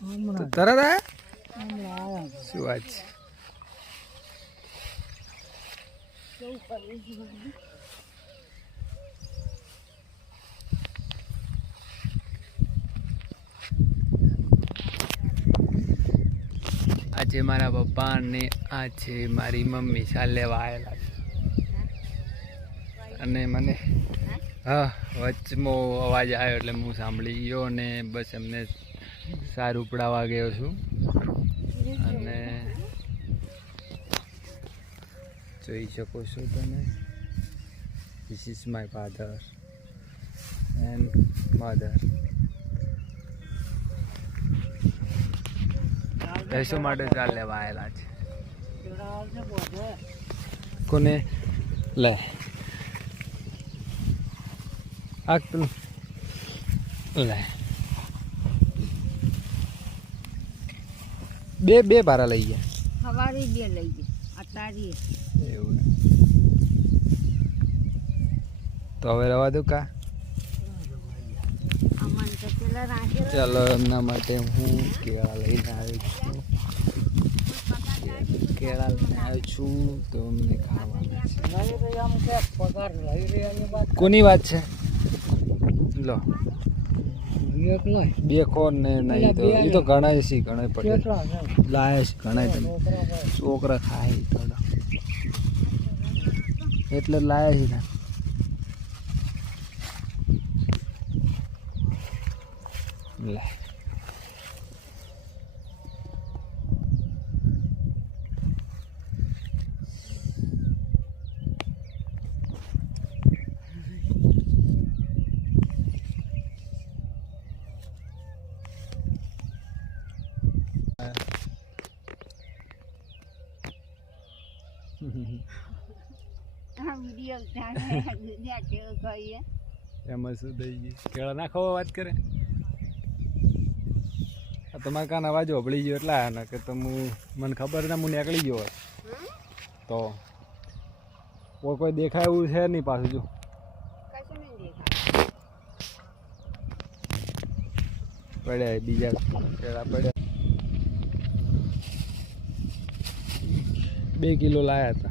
તરત આયા શું વાત છે? આજે મારા પપ્પા ને આ છે મારી મમ્મી સાલ લેવા આવેલા છે અને મને હા વચમાં અવાજ આવ્યો એટલે હું સાંભળી ગયો ને બસ એમને સારું ઉપડાવવા ગયો છું અને જોઈ શકો છો તમે this is my father and mother. ભેંસો માટે ચાલ લેવા આવેલા છે. કોને લે આગતું લે બે ભારા લઈ ગયા. સવારે 2 લઈ ગયા અત્યારે એવું તો હવે રવા દઉં કા. અમન તો પેલા રાખેલા ચાલો એમના માટે હું કેળા લઈને આવ્યો છું. કેળા લઈને આવ્યો છું તો અમને ખાવાના છે. કોની વાત છે? લો બે ખોર ને નહીં તો એ તો ઘણા છે ઘણા પટેલ લાયા છે ઘણા તમે છોકરા ખાય થોડા એટલે લાયા છે. લે વિડીયો કેવું કહીએ એમાં શું થઈ ગયું? કેળા ના ખાવા વાત કરે. તમારે કાન અવાજ હોબળી ગયો એટલે આયા કે તો મને ખબર ના હું નીકળી ગયો હોત તો કોઈ દેખાય એવું છે નહીં પાછું. જો પડ્યા બીજા કેળા પડ્યા 2 કિલો લાયા હતા.